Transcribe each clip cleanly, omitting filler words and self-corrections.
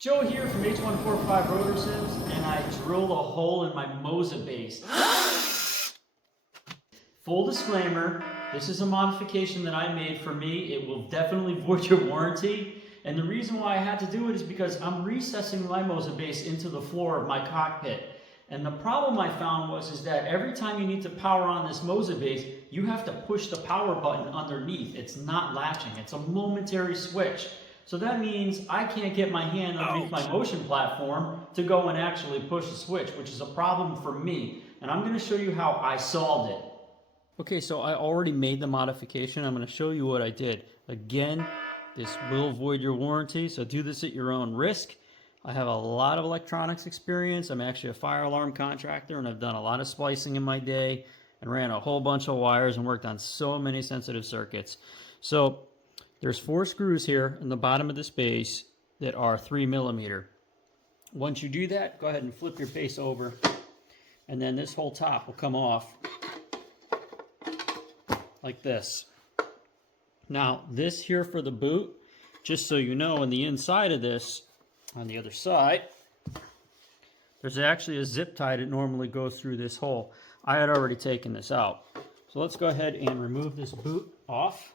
Joe here from H145 Rotor Sims, and I drilled a hole in my Moza base. Full disclaimer, this is a modification that I made for me. It will definitely void your warranty. And the reason why I had to do it is because I'm recessing my Moza base into the floor of my cockpit. And the problem I found is that every time you need to power on this Moza base, you have to push the power button underneath. It's not latching. It's a momentary switch. So that means I can't get my hand underneath my motion platform to go and actually push the switch, which is a problem for me. And I'm going to show you how I solved it. Okay, so I already made the modification. I'm going to show you what I did. Again, this will void your warranty, so do this at your own risk. I have a lot of electronics experience. I'm actually a fire alarm contractor, and I've done a lot of splicing in my day and ran a whole bunch of wires and worked on so many sensitive circuits. So there's 4 screws here in the bottom of this base that are 3 millimeter. Once you do that, go ahead and flip your base over, and then this whole top will come off like this. Now, this here for the boot, just so you know, on the inside of this, on the other side, there's actually a zip tie that normally goes through this hole. I had already taken this out. So let's go ahead and remove this boot off.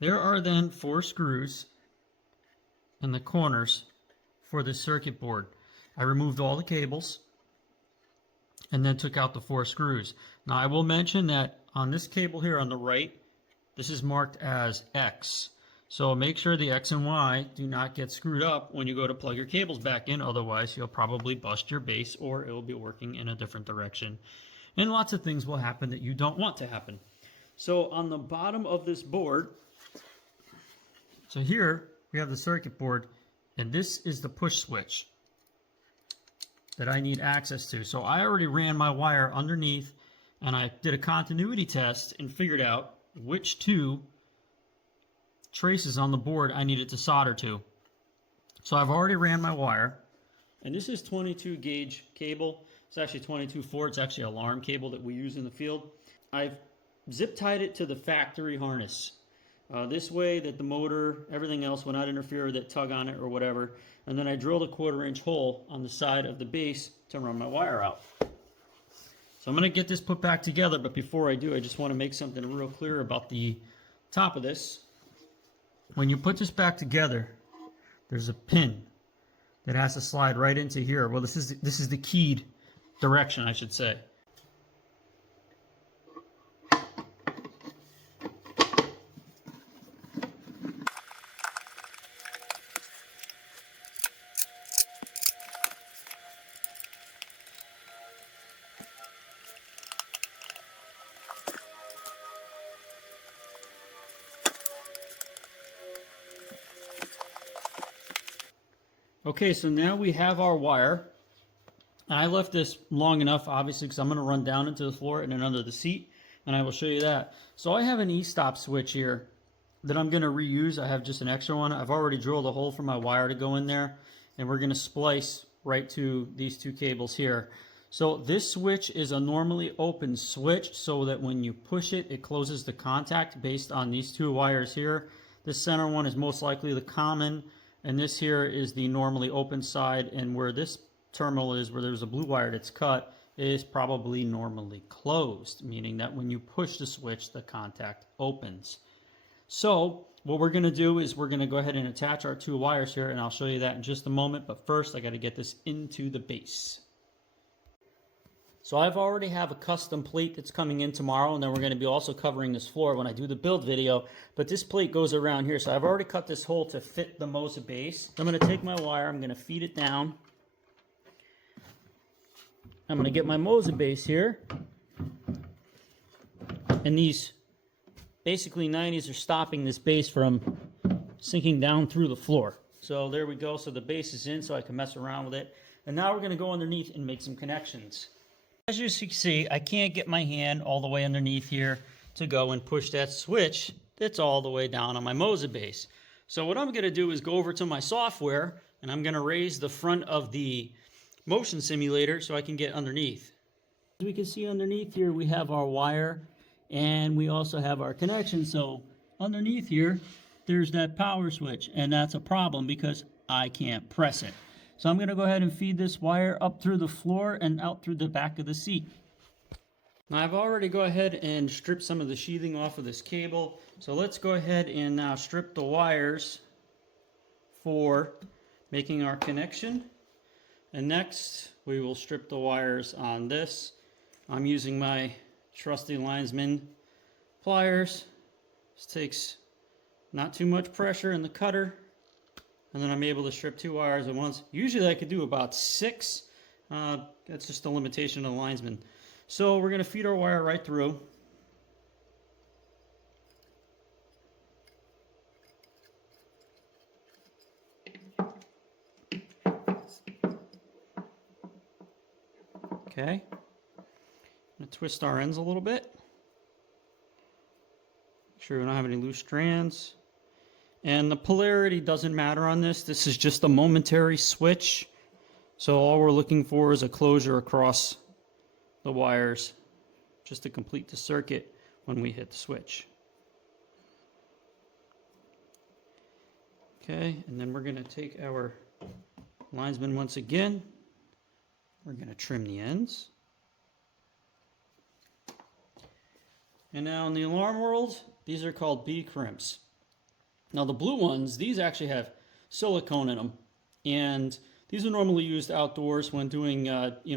There are then 4 screws in the corners for the circuit board. I removed all the cables and then took out the 4 screws. Now I will mention that on this cable here on the right, this is marked as X. So make sure the X and Y do not get screwed up when you go to plug your cables back in, otherwise you'll probably bust your base or it will be working in a different direction. And lots of things will happen that you don't want to happen. So on the bottom of this board, so here we have the circuit board, and this is the push switch that I need access to. So I already ran my wire underneath, and I did a continuity test and figured out which 2 traces on the board I needed to solder to. So I've already ran my wire, and this is 22 gauge cable. It's actually 22/4. It's actually alarm cable that we use in the field. I've zip tied it to the factory harness. This way that the motor, everything else will not interfere with it, tug on it or whatever. And then I drilled a 1/4-inch hole on the side of the base to run my wire out. So I'm going to get this put back together, but before I do, I just want to make something real clear about the top of this. When you put this back together, there's a pin that has to slide right into here. Well, this is the keyed direction, I should say. Okay, so now we have our wire. I left this long enough, obviously, because I'm going to run down into the floor and then under the seat, and I will show you that. So I have an e-stop switch here that I'm going to reuse. I have just an extra one. I've already drilled a hole for my wire to go in there, and we're going to splice right to these 2 cables here. So this switch is a normally open switch, so that when you push it, it closes the contact based on these 2 wires here. This center one is most likely the common, and this here is the normally open side, and where this terminal is, where there's a blue wire that's cut, is probably normally closed, meaning that when you push the switch, the contact opens. So what we're going to do is we're going to go ahead and attach our 2 wires here, and I'll show you that in just a moment, but first I got to get this into the base. So I've already have a custom plate that's coming in tomorrow, and then we're going to be also covering this floor when I do the build video. But this plate goes around here, so I've already cut this hole to fit the Moza base. I'm going to take my wire, I'm going to feed it down. I'm going to get my Moza base here. And these basically 90s are stopping this base from sinking down through the floor. So there we go. So the base is in, so I can mess around with it. And now we're going to go underneath and make some connections. As you can see, I can't get my hand all the way underneath here to go and push that switch that's all the way down on my Moza base. So what I'm going to do is go over to my software, and I'm going to raise the front of the motion simulator so I can get underneath. As we can see underneath here, we have our wire, and we also have our connection. So underneath here, there's that power switch, and that's a problem because I can't press it. So I'm going to go ahead and feed this wire up through the floor and out through the back of the seat. Now I've already go ahead and stripped some of the sheathing off of this cable. So let's go ahead and now strip the wires for making our connection. And next we will strip the wires on this. I'm using my trusty Linesman pliers. This takes not too much pressure in the cutter. And then I'm able to strip 2 wires at once. Usually I could do about 6. That's just the limitation of the Linesman. So we're going to feed our wire right through. Okay. I'm going to twist our ends a little bit. Make sure we don't have any loose strands. And the polarity doesn't matter on this. This is just a momentary switch. So all we're looking for is a closure across the wires just to complete the circuit when we hit the switch. Okay, and then we're going to take our Linesman once again. We're going to trim the ends. And now in the alarm world, these are called B-Crimps. Now the blue ones, these actually have silicone in them, and these are normally used outdoors when doing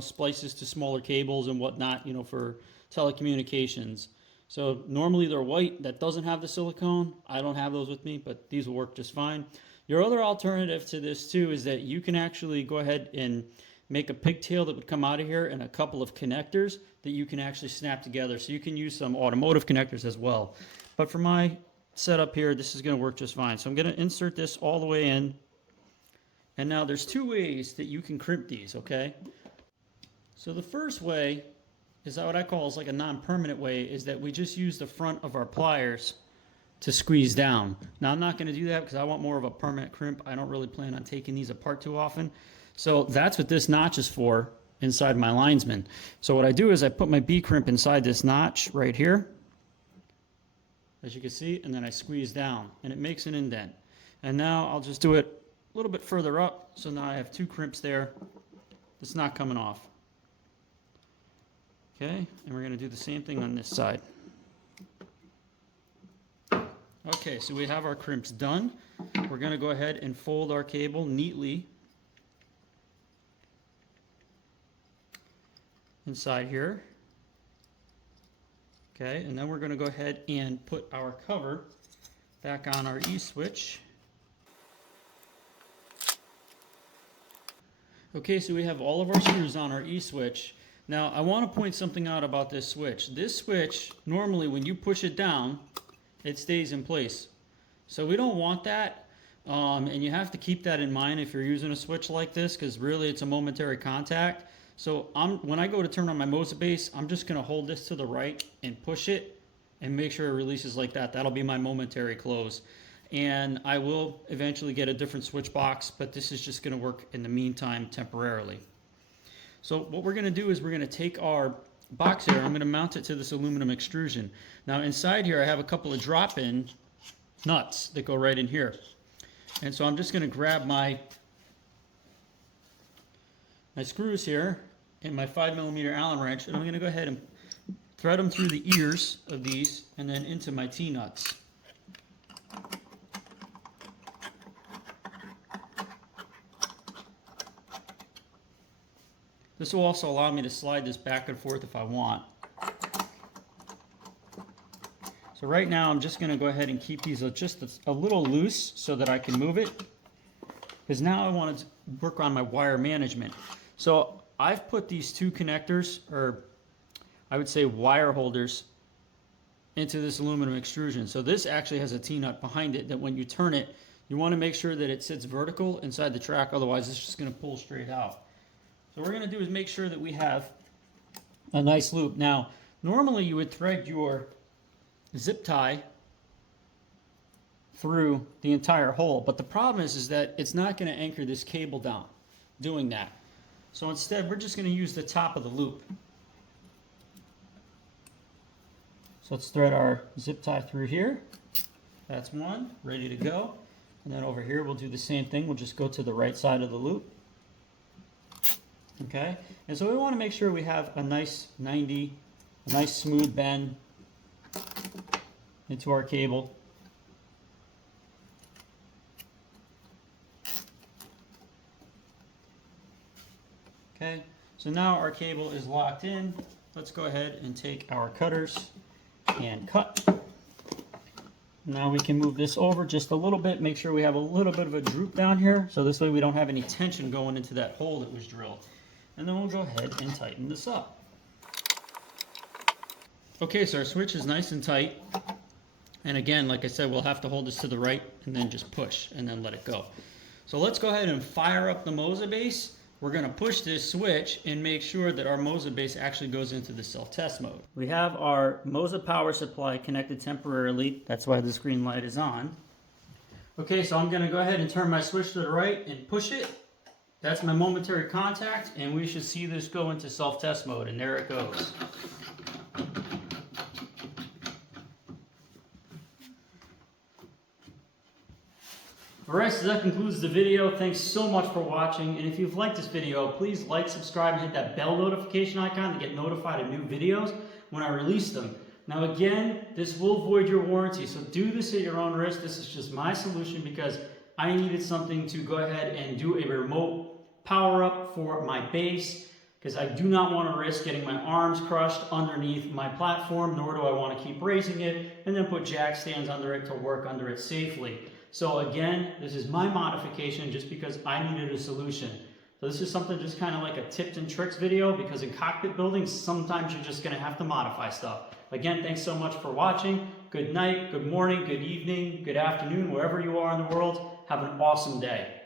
splices to smaller cables and whatnot, for telecommunications. So normally they're white. That doesn't have the silicone. I don't have those with me, but these will work just fine. Your other alternative to this too is that you can actually go ahead and make a pigtail that would come out of here and a couple of connectors that you can actually snap together. So you can use some automotive connectors as well. But for my setup here, this is going to work just fine. So I'm going to insert this all the way in. And now there's 2 ways that you can crimp these, okay? So the first way is what I call is like a non-permanent way, is that we just use the front of our pliers to squeeze down. Now I'm not going to do that because I want more of a permanent crimp. I don't really plan on taking these apart too often. So that's what this notch is for inside my Linesman. So what I do is I put my B-crimp inside this notch right here, as you can see, and then I squeeze down and it makes an indent. And now I'll just do it a little bit further up, so now I have 2 crimps there. It's not coming off. Okay, and we're going to do the same thing on this side. Okay, so we have our crimps done. We're going to go ahead and fold our cable neatly inside here. Okay, and then we're going to go ahead and put our cover back on our E-switch. Okay, so we have all of our screws on our E-switch. Now, I want to point something out about this switch. This switch, normally when you push it down, it stays in place. So we don't want that, and you have to keep that in mind if you're using a switch like this, because really it's a momentary contact. So when I go to turn on my Moza base, I'm just going to hold this to the right and push it and make sure it releases like that. That'll be my momentary close. And I will eventually get a different switch box, but this is just going to work in the meantime temporarily. So what we're going to do is we're going to take our box here. I'm going to mount it to this aluminum extrusion. Now inside here I have a couple of drop-in nuts that go right in here. And so I'm just going to grab my screws here and my 5mm Allen wrench, and I'm going to go ahead and thread them through the ears of these and then into my T-nuts. This will also allow me to slide this back and forth if I want. So right now I'm just going to go ahead and keep these just a little loose so that I can move it, because now I want to work on my wire management. So I've put these 2 connectors, or I would say wire holders, into this aluminum extrusion. So this actually has a T-nut behind it that when you turn it, you want to make sure that it sits vertical inside the track, otherwise it's just going to pull straight out. So what we're going to do is make sure that we have a nice loop. Now, normally you would thread your zip tie through the entire hole, but the problem is that it's not going to anchor this cable down doing that. So instead, we're just going to use the top of the loop. So let's thread our zip tie through here. That's one, ready to go. And then over here, we'll do the same thing. We'll just go to the right side of the loop. Okay, and so we want to make sure we have a nice 90, a nice smooth bend into our cable. Okay, so now our cable is locked in. Let's go ahead and take our cutters and cut. Now we can move this over just a little bit, make sure we have a little bit of a droop down here, so this way we don't have any tension going into that hole that was drilled. And then we'll go ahead and tighten this up. Okay, so our switch is nice and tight. And again, like I said, we'll have to hold this to the right and then just push and then let it go. So let's go ahead and fire up the Moza base. We're going to push this switch and make sure that our Moza base actually goes into the self-test mode. We have our Moza power supply connected temporarily. That's why this green light is on. Okay, so I'm going to go ahead and turn my switch to the right and push it. That's my momentary contact, and we should see this go into self-test mode, and there it goes. Alright, so that concludes the video. Thanks so much for watching, and if you've liked this video, please like, subscribe, and hit that bell notification icon to get notified of new videos when I release them. Now again, this will void your warranty, so do this at your own risk. This is just my solution because I needed something to go ahead and do a remote power up for my base, because I do not want to risk getting my arms crushed underneath my platform, nor do I want to keep raising it and then put jack stands under it to work under it safely. So again, this is my modification just because I needed a solution. So this is something just kind of like a tips and tricks video, because in cockpit building, sometimes you're just going to have to modify stuff. Again, thanks so much for watching. Good night, good morning, good evening, good afternoon, wherever you are in the world. Have an awesome day.